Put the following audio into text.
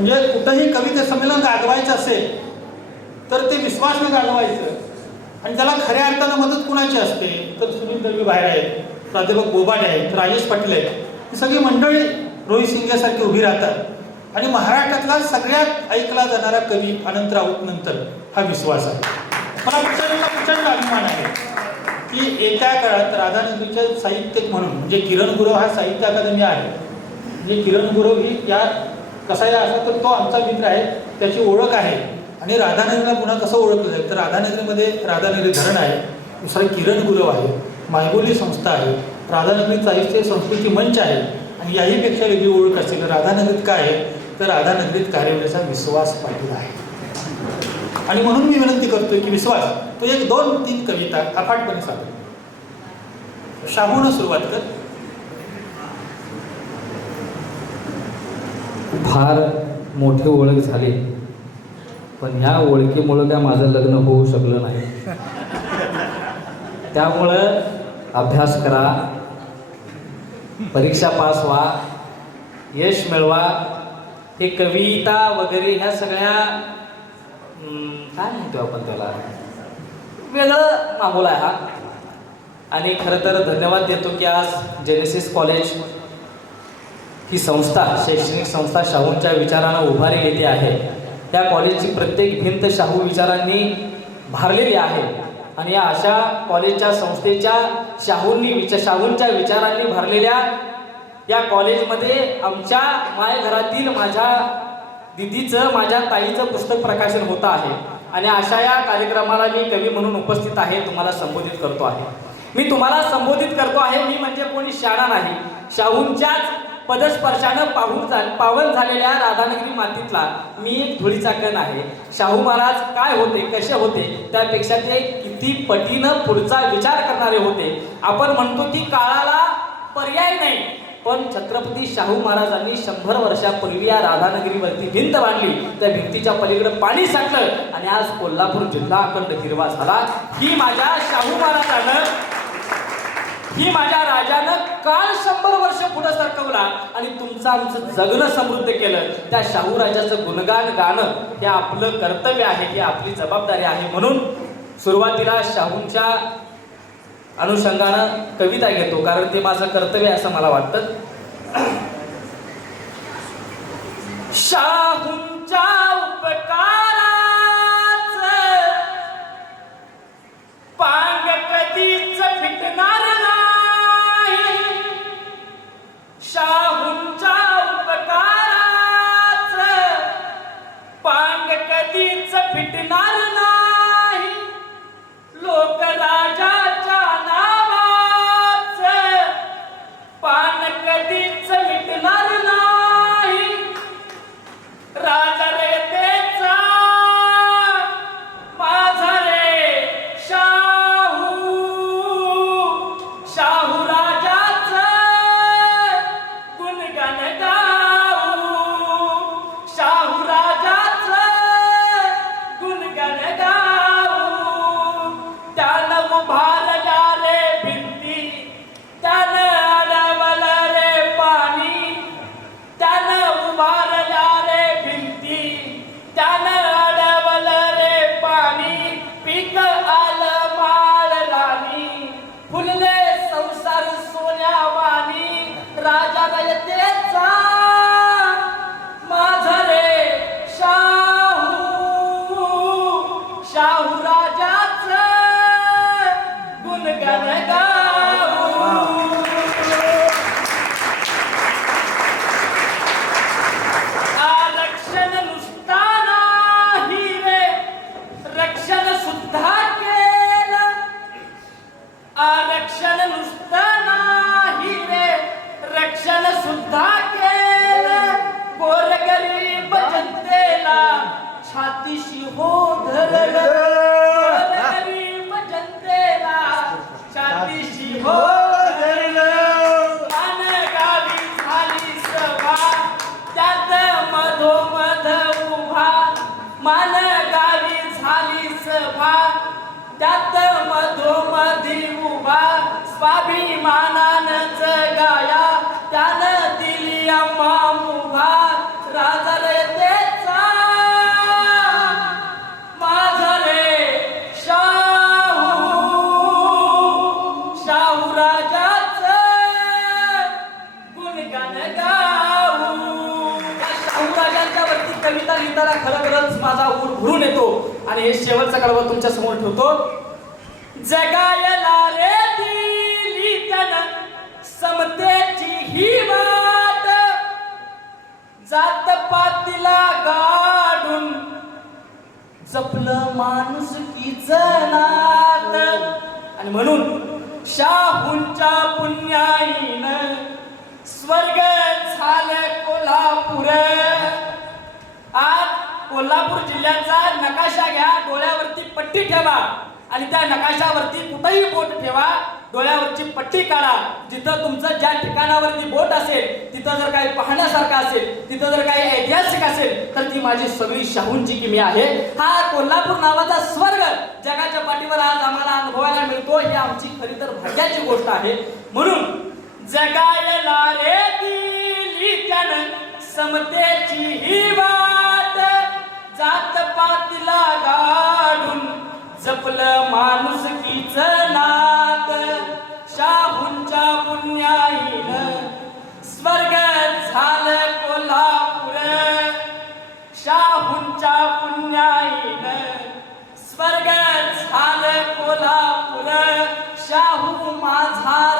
म्हणजे कुठंही कविता संमेलन गाजवायचं असेल तर ते विश्वासने गाजवायचं आणि त्याला खऱ्या अर्थानं मदत कुणाची असते? तर सुनील दळवी बाहेर आहेत प्राध्यापक बोबाडे आहेत राजेश पाटील आहेत. ही सगळी मंडळी रोहित सिंगेसारखी उभी राहतात. आणि महाराष्ट्रातला सगळ्यात ऐकला जाणारा कवी अनंत राऊत नंतर हा विश्वास आहे. मला प्रचंड प्रचंड अभिमान आहे की एका काळात राधानगरीचे साहित्यिक म्हणून म्हणजे किरण गुरव हा साहित्य अकादमी आहे. म्हणजे किरण गुरव ही या कसायला असला तर तो आमचा मित्र आहे त्याची ओळख आहे. आणि राधानगरीला पुन्हा कसं ओळखलं जाईल? तर राधानगरीमध्ये राधानगरी धरण आहे दुसरं किरण गुरव आहे मायबोली संस्था आहे राधानगरी साहित्य संस्कृती मंच आहे. आणि याहीपेक्षा वेगळी ओळख असेल राधानगरीत काय आहे? तर राधानगरीत कार्यवेळेचा विश्वास पाटील आहे. आणि म्हणून मी विनंती करतोय की विश्वास तो एक दोन तीन कविता अफाटपणे सादर शाहून सुरुवात कर. फार मोठी ओळख झाली. पण ह्या ओळखीमुळं काय माझं लग्न होऊ शकलं नाही. त्यामुळं अभ्यास करा परीक्षा पास व्हा यश मिळवा. हे कविता वगैरे ह्या सगळ्या काय म्हणतो आपण त्याला? वेगळं मागोला आहे हा. आणि खरं तर धन्यवाद देतो की आज जेनेसिस कॉलेज ही संस्था शैक्षणिक संस्था शाहूंच्या विचारानं उभारी येते आहे. त्या कॉलेजची प्रत्येक भिंत शाहू विचारांनी भारलेली आहे. आणि या अशा कॉलेजच्या संस्थेच्या शाहूंनी विचार शाहूंच्या विचारांनी भरलेल्या या कॉलेजमध्ये आमच्या मायघरातील माझ्या दिदीचं माझ्या ताईचं पुस्तक प्रकाशन होतं आहे. आणि अशा या कार्यक्रमाला मी कवी म्हणून उपस्थित आहे तुम्हाला संबोधित करतो आहे. मी तुम्हाला संबोधित करतो आहे मी म्हणजे कोणी शाळा नाही. शाहूंच्याच पदस्पर्शानं पाहून जा पावन झालेल्या राधानगरी मातीतला मी एक धुळीचा कण आहे. शाहू महाराज काय होते कसे होते त्यापेक्षा ते किती पटीनं पुढचा विचार करणारे होते. आपण म्हणतो की काळाला पर्याय नाही. पण छत्रपती शाहू महाराजांनी शंभर वर्षापूर्वी या राधानगरीवरती भिंत बांधली. त्या भिंतीच्या पलीकडे पाणी साठलं आणि आज कोल्हापूर जिल्हा अखंड हिरवा झाला. ही माझ्या शाहू महाराजानं ही माझ्या राजानं काळ पुढं सरकवला आणि तुमचं आमचं जगणं समृद्ध केलं. त्या शाहू राजाचं गुणगान गाणं हे आपलं कर्तव्य आहे ही आपली जबाबदारी आहे. म्हणून सुरुवातीला शाहूंच्या अनुषंगानं कविता घेतो कारण ते माझं कर्तव्य असं मला वाटतं. शाहूंच्या छातीशी हो आणि हे शेवटचा कडवा तुमच्यासमोर ठेवतो. जगायला रे दिली समतेची ही वाट. जात पातीला गाडून जपलं माणूस नात आणि म्हणून शाहूंच्या पुण्याईन स्वर्ग झालं कोल्हापूर. आज कोल्हापूर जिल्ह्याचा पट्टी ठेवा. आणि त्या नकाशावरती कुठेही बोट ठेवा. डोळ्यावरची पट्टी काढा. जिथं तुमचं ज्या ठिकाणावरती बोट असेल तिथं जर काही पाहण्यासारखं असेल तिथं जर काही ऐतिहासिक असेल तर ती माझी सगळी शाहूंची किमी आहे. हा कोल्हापूर नावाचा स्वर्ग. जगाच्या पाठीवर आज आम्हाला अनुभवायला मिळतो. ही आमची खरी तर भाग्याची गोष्ट आहे. म्हणून जगायला रे समतेची ही जपलं माणूस कीच नात. शाहूंच्या पुण्याईन स्वर्ग झालं कोल्हापूर. शाहूंच्या पुण्याईन स्वर्ग झालं कोल्हापूर. शाहू माझा